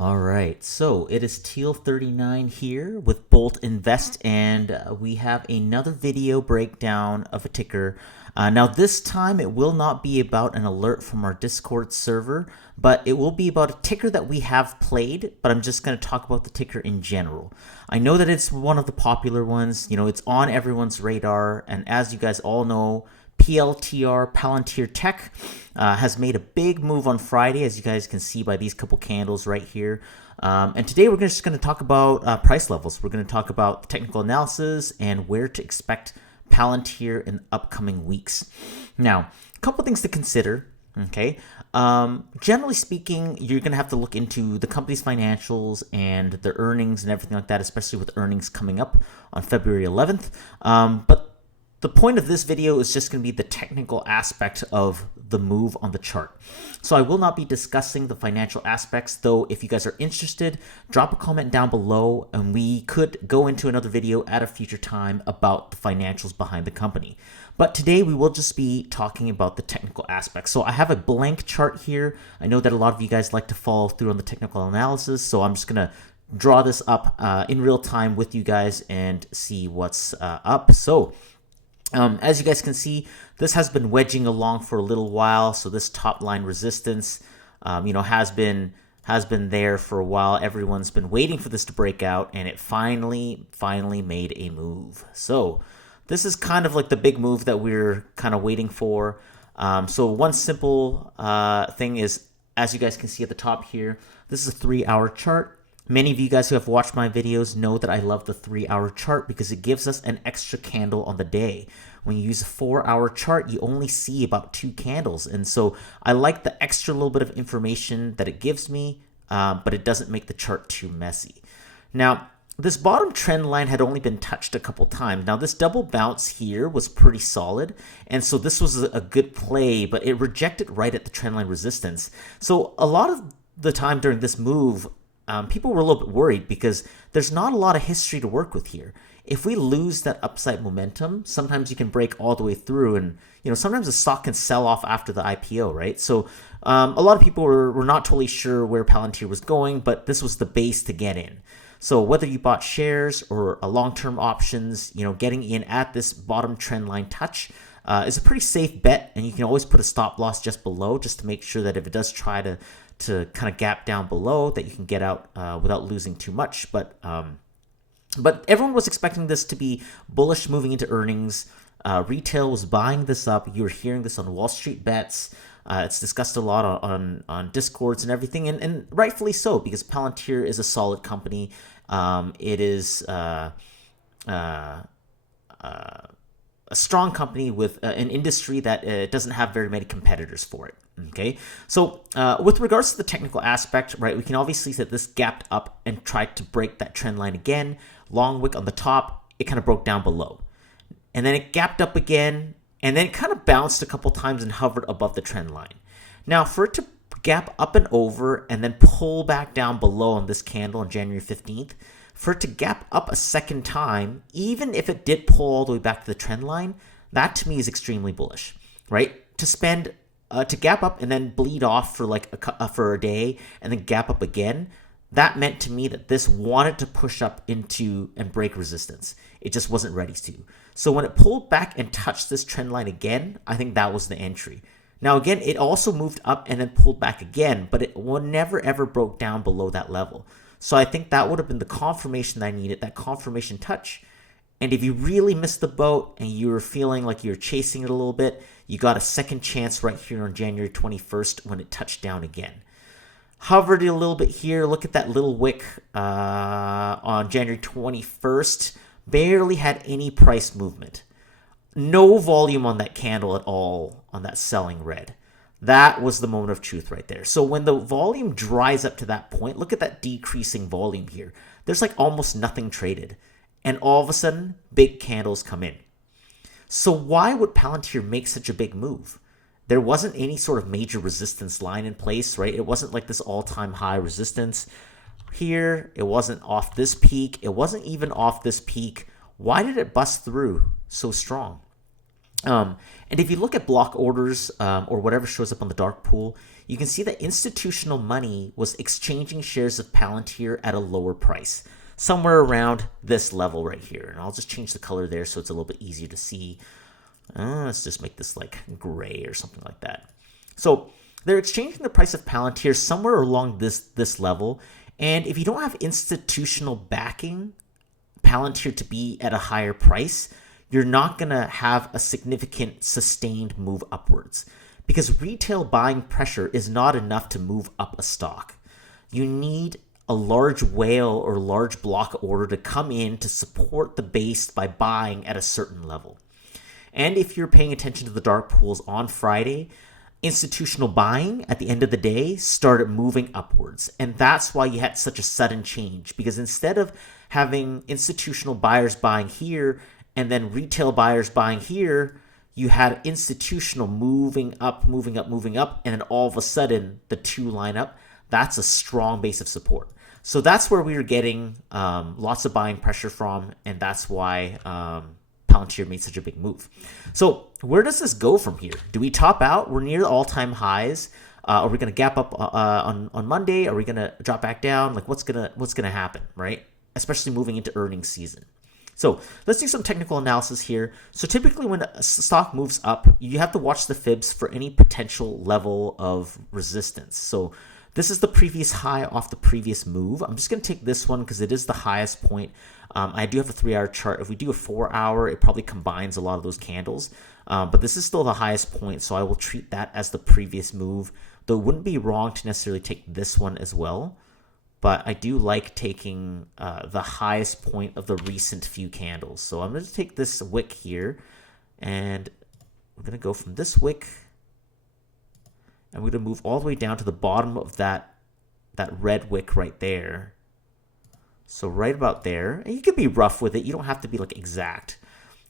All right, so it is Teal 39 here with Bolt Invest, and we have another video breakdown of a ticker. Now, this time it will not be about an alert from our Discord server, but it will be about a ticker that we have played, but I'm just going to talk about the ticker in general. I know that it's one of the popular ones, it's on everyone's radar, and as you guys all know, PLTR, Palantir Tech, has made a big move on Friday, as you guys can see by these couple candles right here. And today we're just going to talk about price levels. We're going to talk about technical analysis and where to expect Palantir in upcoming weeks. Now, a couple things to consider. Okay. Generally speaking, you're going to have to look into the company's financials and their earnings and everything like that, especially with earnings coming up on February 11th. But the point of this video is just going to be the technical aspect of the move on the chart. So I will not be discussing the financial aspects, though if you guys are interested, drop a comment down below and we could go into another video at a future time about the financials behind the company. But today we will just be talking about the technical aspects. So I have a blank chart here. I know that a lot of you guys like to follow through on the technical analysis, so I'm just going to draw this up in real time with you guys and see what's up. So as you guys can see, this has been wedging along for a little while. So this top line resistance, has been there for a while. Everyone's been waiting for this to break out, and it finally made a move. So this is kind of like the big move that we're kind of waiting for. So one simple thing is, as you guys can see at the top here, this is a 3-hour chart. Many of you guys who have watched my videos know that I love the 3-hour chart because it gives us an extra candle on the day. When you use a 4-hour chart, you only see about 2 candles. And so I like the extra little bit of information that it gives me, but it doesn't make the chart too messy. Now, this bottom trend line had only been touched a couple times. Now, this double bounce here was pretty solid, and so this was a good play, but it rejected right at the trend line resistance. So a lot of the time during this move, people were a little bit worried because there's not a lot of history to work with here. If we lose that upside momentum, sometimes you can break all the way through, and sometimes the stock can sell off after the IPO, right? So a lot of people were not totally sure where Palantir was going, but this was the base to get in. So whether you bought shares or long-term options, getting in at this bottom trend line touch is a pretty safe bet, and you can always put a stop loss just below just to make sure that if it does try to kind of gap down below, that you can get out without losing too much. But everyone was expecting this to be bullish moving into earnings. Retail was buying this up. You were hearing this on Wall Street Bets. It's discussed a lot on Discords and everything, and rightfully so, because Palantir is a solid company. It is a strong company with an industry that doesn't have very many competitors for it. Okay, so with regards to the technical aspect, right, we can obviously see that this gapped up and tried to break that trend line again. Long wick on the top, it kind of broke down below. And then it gapped up again, and then it kind of bounced a couple times and hovered above the trend line. Now, for it to gap up and over and then pull back down below on this candle on January 15th, for it to gap up a second time, even if it did pull all the way back to the trend line, that to me is extremely bullish, right? To gap up and then bleed off for for a day and then gap up again, that meant to me that this wanted to push up into and break resistance. It just wasn't ready to. So when it pulled back and touched this trend line again, I think that was the entry. Now again, it also moved up and then pulled back again, but it never ever broke down below that level. So I think that would have been the confirmation that I needed, that confirmation touch. And if you really missed the boat and you were feeling like you're chasing it a little bit, you got a second chance right here on January 21st when it touched down again. Hovered a little bit here. Look at that little wick on January 21st. Barely had any price movement. No volume on that candle at all on that selling red. That was the moment of truth right there. So when the volume dries up to that point, look at that decreasing volume here. There's like almost nothing traded. And all of a sudden, big candles come in. So why would Palantir make such a big move? There wasn't any sort of major resistance line in place, right? It wasn't like this all-time high resistance here. It wasn't off this peak. It wasn't even off this peak. Why did it bust through so strong? And if you look at block orders or whatever shows up on the dark pool, you can see that institutional money was exchanging shares of Palantir at a lower price, somewhere around this level right here. And I'll just change the color there so it's a little bit easier to see. Let's just make this like gray or something like that. So they're exchanging the price of Palantir somewhere along this level. And if you don't have institutional backing Palantir to be at a higher price, you're not going to have a significant sustained move upwards, because retail buying pressure is not enough to move up a stock. You need a large whale or large block order to come in to support the base by buying at a certain level. And if you're paying attention to the dark pools on Friday, institutional buying at the end of the day started moving upwards. And that's why you had such a sudden change, because instead of having institutional buyers buying here and then retail buyers buying here, you had institutional moving up, and then all of a sudden the two line up. That's a strong base of support. So that's where we were getting lots of buying pressure from, and that's why Palantir made such a big move. So where does this go from here? Do we top out? We're near the all-time highs. Are we going to gap up on Monday? Are we going to drop back down? Like what's gonna happen, right? Especially moving into earnings season. So let's do some technical analysis here. So typically when a stock moves up, you have to watch the fibs for any potential level of resistance. So this is the previous high off the previous move. I'm just going to take this one because it is the highest point. I do have a 3-hour chart. If we do a 4-hour, it probably combines a lot of those candles. But this is still the highest point, so I will treat that as the previous move. Though it wouldn't be wrong to necessarily take this one as well. But I do like taking the highest point of the recent few candles. So I'm going to take this wick here, and we're going to go from this wick, and we're going to move all the way down to the bottom of that red wick right there. So right about there. And you can be rough with it. You don't have to be like exact.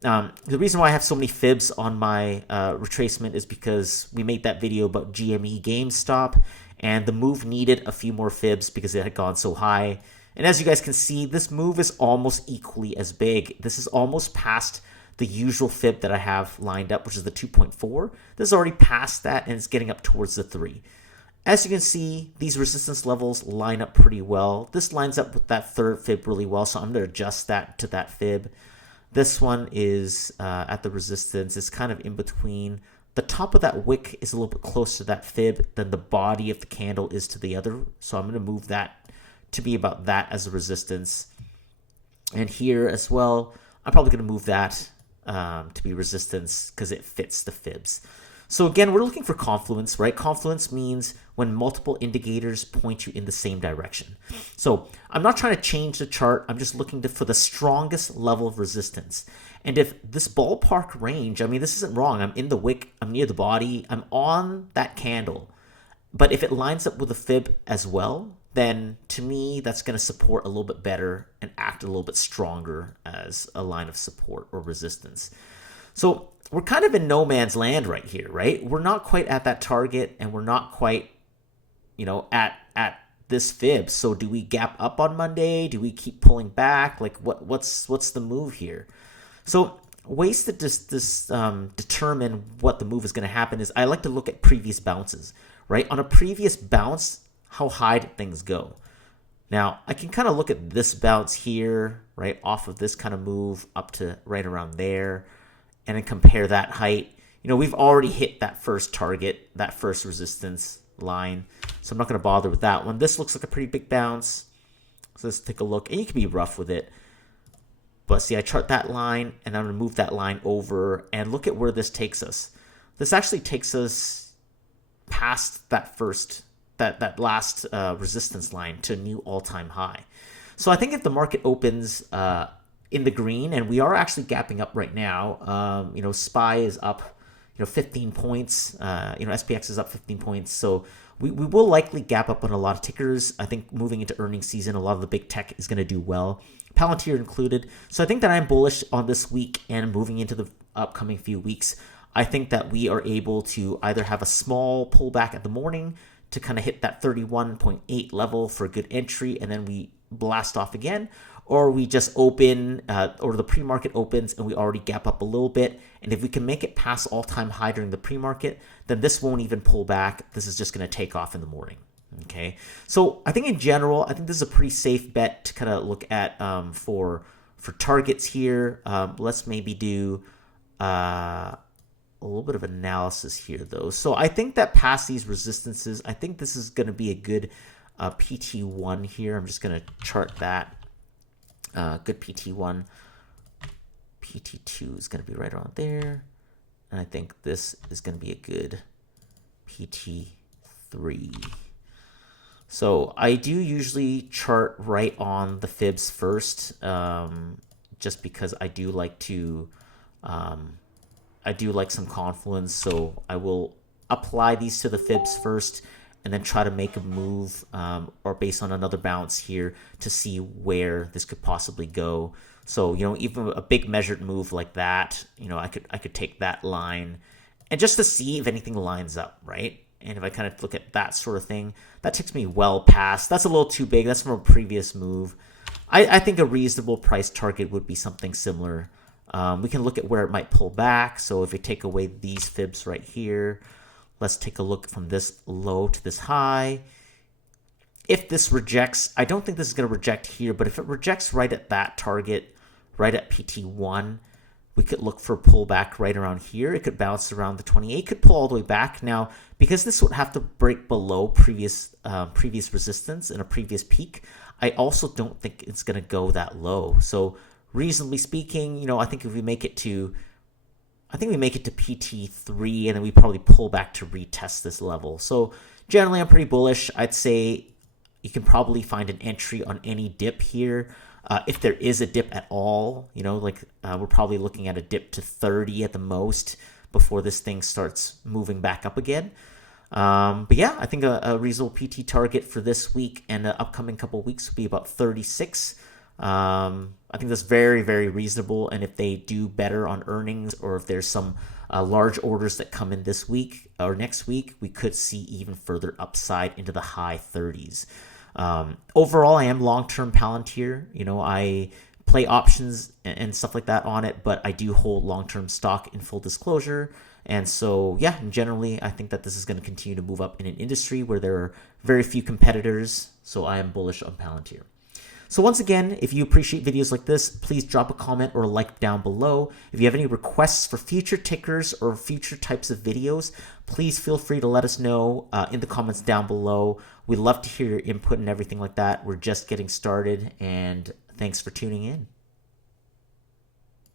The reason why I have so many fibs on my retracement is because we made that video about GME GameStop, and the move needed a few more fibs because it had gone so high. And as you guys can see, this move is almost equally as big. This is almost past the usual fib that I have lined up, which is the 2.4. This is already past that, and it's getting up towards the 3. As you can see, these resistance levels line up pretty well. This lines up with that third fib really well, so I'm going to adjust that to that fib. This one is at the resistance. It's kind of in between. The top of that wick is a little bit closer to that fib than the body of the candle is to the other. So I'm going to move that to be about that as a resistance. And here as well, I'm probably going to move that to be resistance because it fits the fibs. So again, we're looking for confluence, right? Confluence means when multiple indicators point you in the same direction. So I'm not trying to change the chart. I'm just looking for the strongest level of resistance. And if this ballpark range, I mean, this isn't wrong. I'm in the wick. I'm near the body. I'm on that candle. But if it lines up with a fib as well, then to me, that's going to support a little bit better and act a little bit stronger as a line of support or resistance. So we're kind of in no man's land right here, right? We're not quite at that target, and we're not quite, at this fib. So do we gap up on Monday? Do we keep pulling back? Like what's the move here? So ways to determine what the move is going to happen is I like to look at previous bounces, right? On a previous bounce, how high did things go? Now, I can kind of look at this bounce here, right, off of this kind of move up to right around there, and then compare that height. We've already hit that first target, that first resistance line, so I'm not going to bother with that one. This looks like a pretty big bounce, so let's take a look, and you can be rough with it. But see, I chart that line, and I'm going to move that line over, and look at where this takes us. This actually takes us past that last resistance line to a new all-time high. So I think if the market opens in the green, and we are actually gapping up right now, SPY is up 15 points, SPX is up 15 points, so we will likely gap up on a lot of tickers. I think moving into earnings season, a lot of the big tech is going to do well, Palantir included. So I think that I'm bullish on this week and moving into the upcoming few weeks. I think that we are able to either have a small pullback at the morning to kind of hit that 31.8 level for a good entry, and then we blast off again, or we just open, or the pre-market opens and we already gap up a little bit. And if we can make it past all-time high during the pre-market, then this won't even pull back. This is just going to take off in the morning. Okay, so I think in general, I think this is a pretty safe bet to kind of look at for targets here. Let's maybe do a little bit of analysis here, though. So I think that past these resistances, I think this is going to be a good PT1 here. I'm just going to chart that. Good PT1. PT2 is going to be right around there. And I think this is going to be a good PT3. So I do usually chart right on the fibs first, just because I do like to, I do like some confluence. So I will apply these to the fibs first and then try to make a move, or based on another bounce here to see where this could possibly go. So, you know, even a big measured move like that, you know, I could take that line and just to see if anything lines up, right? And if I kind of look at that sort of thing, that takes me well past. That's a little too big. That's from a previous move. I think a reasonable price target would be something similar. We can look at where it might pull back. So if we take away these fibs right here, let's take a look from this low to this high. If this rejects, I don't think this is going to reject here, but if it rejects right at that target, right at PT1, we could look for a pullback right around here. It could bounce around the 28, could pull all the way back. Now, because this would have to break below previous resistance and a previous peak, I also don't think it's going to go that low. So reasonably speaking, you know, I think if we make it to, PT3, and then we probably pull back to retest this level. So generally, I'm pretty bullish. I'd say you can probably find an entry on any dip here. If there is a dip at all, you know, like we're probably looking at a dip to 30 at the most before this thing starts moving back up again. But yeah, I think a reasonable PT target for this week and the upcoming couple of weeks will be about 36. I think that's very, very reasonable. And if they do better on earnings, or if there's some large orders that come in this week or next week, we could see even further upside into the high 30s. Overall, I am long-term Palantir. You know, I play options and stuff like that on it, but I do hold long-term stock in full disclosure. And so, yeah, generally, I think that this is going to continue to move up in an industry where there are very few competitors. So I am bullish on Palantir. So once again, if you appreciate videos like this, please drop a comment or a like down below. If you have any requests for future tickers or future types of videos, please feel free to let us know in the comments down below. We'd love to hear your input and everything like that. We're just getting started, and thanks for tuning in.